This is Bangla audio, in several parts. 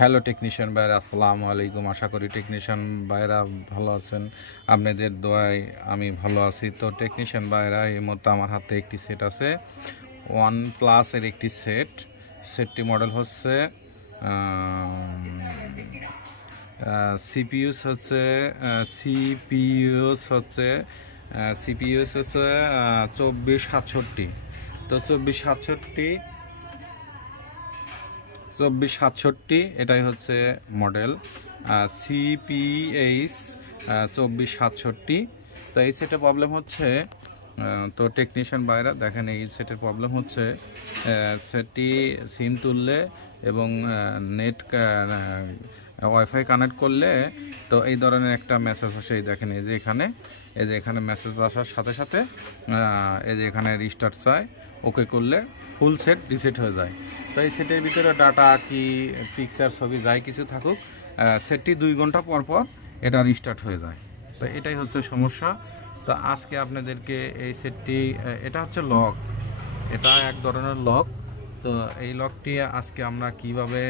হ্যালো টেকনিশিয়ান ভাইরা, আসসালামু আলাইকুম। আশা করি টেকনিশিয়ান ভাইরা ভালো আছেন। আপনাদের দোয়ায় আমি ভালো আছি। তো টেকনিশিয়ান ভাইরা, এই মুহূর্তে আমার হাতে একটি সেট আছে, OnePlus এর একটি সেটটি মডেল হচ্ছে সিপিইউস হচ্ছে সিপিইউস হচ্ছে 2467। তো 2467 এটাই হচ্ছে মডেল CPH 2467। তো এই সেটের প্রবলেম হচ্ছে, তো টেকনিশিয়ান বাইরা দেখেন, এই সেটের প্রবলেম হচ্ছে সেটটি সিম তুললে এবং নেট ওয়াইফাই কানেক্ট করলে তো এই ধরনের একটা মেসেজ আসে। এই দেখেন, এই যে এখানে মেসেজ আসার সাথে সাথে এই যে এখানে রিস্টার্ট চায়, ওকে করলে ফুল সেট রিসেট হয়ে যায়। তো এই সেটের ভিতরে ডাটা কি পিকচার ছবি যাই কিছু থাকুক, সেটটি 2 ঘন্টা পর পর এটা রিস্টার্ট হয়ে যায়। তো এটাই হচ্ছে সমস্যা। তো আজকে আপনাদেরকে এই সেটটি, এটা হচ্ছে লক, এটা এক ধরনের লক। তো এই লকটি আজকে আমরা কিভাবে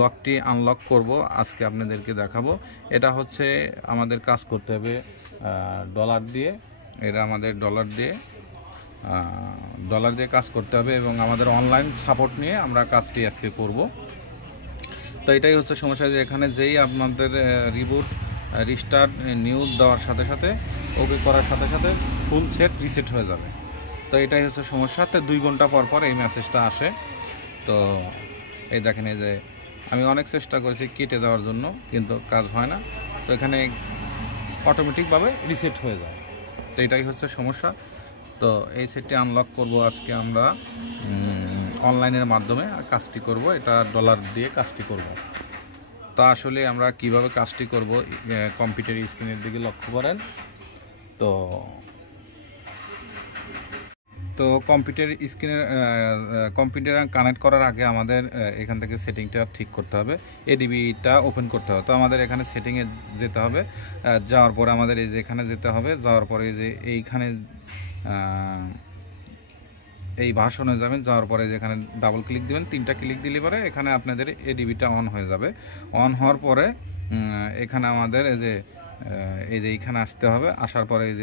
লকটি আনলক করব আজকে আপনাদেরকে দেখাবো। এটা হচ্ছে আমাদের কাজ করতে হবে ডলার দিয়ে, এটা আমাদের ডলার দিয়ে কাজ করতে হবে এবং আমাদের অনলাইন সাপোর্ট নিয়ে আমরা কাজটি আজকে করব। তো এটাই হচ্ছে সমস্যা, যে এখানে যেই আপনাদের রিবুট রিস্টার্ট নিউজ দেওয়ার সাথে সাথে, ওকে করার সাথে সাথে ফুল সেট রিসেট হয়ে যাবে। তো এটাই হচ্ছে সমস্যা। তো 2 ঘন্টা পর পর এই মেসেজটা আসে। তো এই দেখেন, এই যে আমি অনেক চেষ্টা করেছি কেটে দেওয়ার জন্য, কিন্তু কাজ হয় না। তো এখানে অটোমেটিকভাবে রিসেট হয়ে যায়। তো এটাই হচ্ছে সমস্যা। তো এই সেটটি আনলক করব আজকে আমরা অনলাইনের মাধ্যমে কাজটি করব, এটা ডলার দিয়ে কাজটি করব। তা আসলে আমরা কিভাবে কাজটি করব, কম্পিউটার স্ক্রিনের দিকে লক্ষ্য করেন। তো কম্পিউটার কানেক্ট করার আগে আমাদের এখান থেকে সেটিংটা ঠিক করতে হবে, এডিবিটা ওপেন করতে হবে। তো আমাদের এখানে সেটিংয়ে যেতে হবে, যাওয়ার পরে আমাদের এই যে এখানে যেতে হবে, যাওয়ার পরে যে এইখানে এই ভার্সনে যাবেন, যাওয়ার পরে যেখানে ডাবল ক্লিক দিবেন, 3টা ক্লিক দিলে পরে এখানে আপনাদের এডিবিটা অন হয়ে যাবে। অন হওয়ার পরে এখানে আমাদের এই যে এইখানে আসতে হবে, আসার পরে এই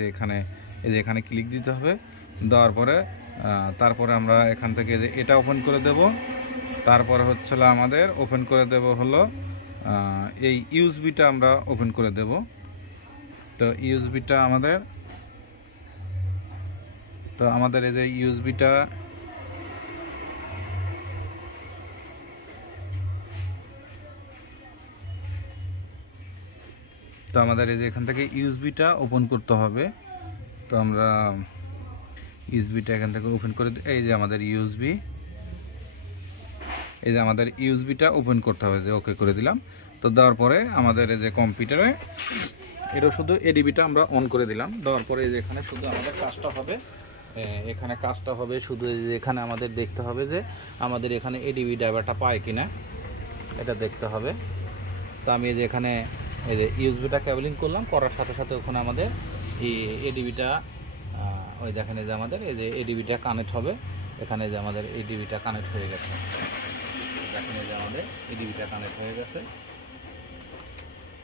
যে এখানে ক্লিক দিতে হবে। দেওয়ার পরে তারপরে আমরা এখান থেকে যে এটা ওপেন করে দেব। তারপরে হচ্ছে আমাদের ওপেন করে দেব হলো এই ইউএসবিটা আমরা ওপেন করে দেব। তো ইউএসবিটা আমাদের এই যে ইউএসবিটা, তো আমাদের এই যে এখান থেকে ইউএসবিটা ওপেন করতে হবে। তো আমরা ইউএসবিটা এখান থেকে ওপেন করে, এই যে আমাদের ইউএসবিটা ওপেন করতে হবে, যে ওকে করে দিলাম। তো দেওয়ার পরে আমাদের এই যে কম্পিউটারে এটা শুধু এডিবিটা আমরা অন করে দিলাম। দেওয়ার পরে এই যে এখানে শুধু আমাদের কাজটা হবে, শুধু এখানে আমাদের দেখতে হবে যে আমাদের এখানে এডিবি ড্রাইভারটা পায় কিনা, এটা দেখতে হবে। তো আমি এই যে এখানে এই যে ইউএসবিটা কেবলিং করলাম, করার সাথে সাথে ওখানে আমাদের এই এডিবিটা, ওই দেখেন এই যে আমাদের এই যে এডিবিটা কানেক্ট হবে। এখানে যে আমাদের এডিবিটা কানেক্ট হয়ে গেছে, দেখেন এই যে আমাদের এডিবিটা কানেক্ট হয়ে গেছে।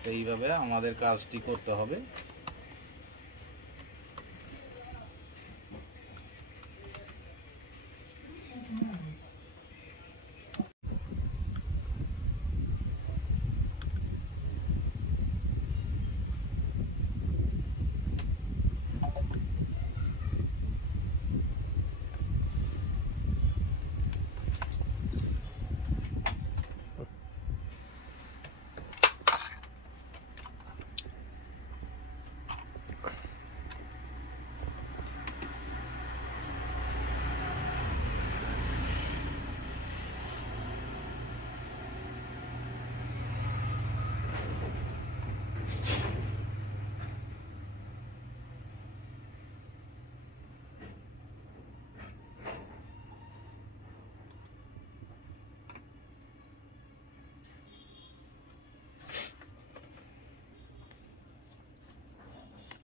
তো এইভাবে আমাদের কাজটি করতে হবে।